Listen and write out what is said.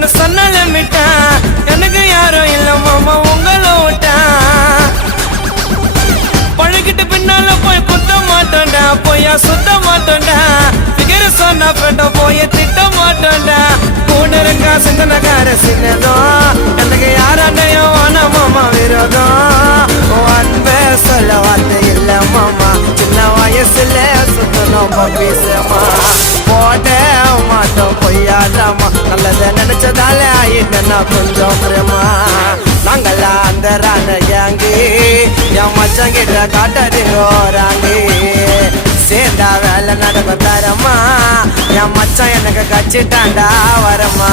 என்ன சொன்னால மிட்டா எனக்கு யாரும் இல்ல மாமா உங்களை விட்டா பழகிட்டு பின்னால போய் குத்த மாட்டோண்டா போயா சுத்த மாட்டோண்டா பிகர சொன்ன ஃப்ரெண்ட போய் திட்ட மாட்டோண்டா கூட இருக்கா சிந்தனக்கார சின்னதும் எனக்கு யாராண்டையும் வான மாமா விரோதம் அன்பே சொல்ல வார்த்தை இல்ல மாமா சின்ன வயசுல சுத்தணும் பீசமா போட மாட்டோம் பொய்யாடாமா நல்லத நினைச்சதால ஆயிட்டா கொஞ்சம் பிரேமா நாங்களா அந்த ராண கேங்கு என் மச்சான் கிட்ட காட்டாதீங்க சேர்ந்தா வேலை நடக்கும் தரமா என் மச்சான் எனக்கு கச்சிட்டாண்டா வரமா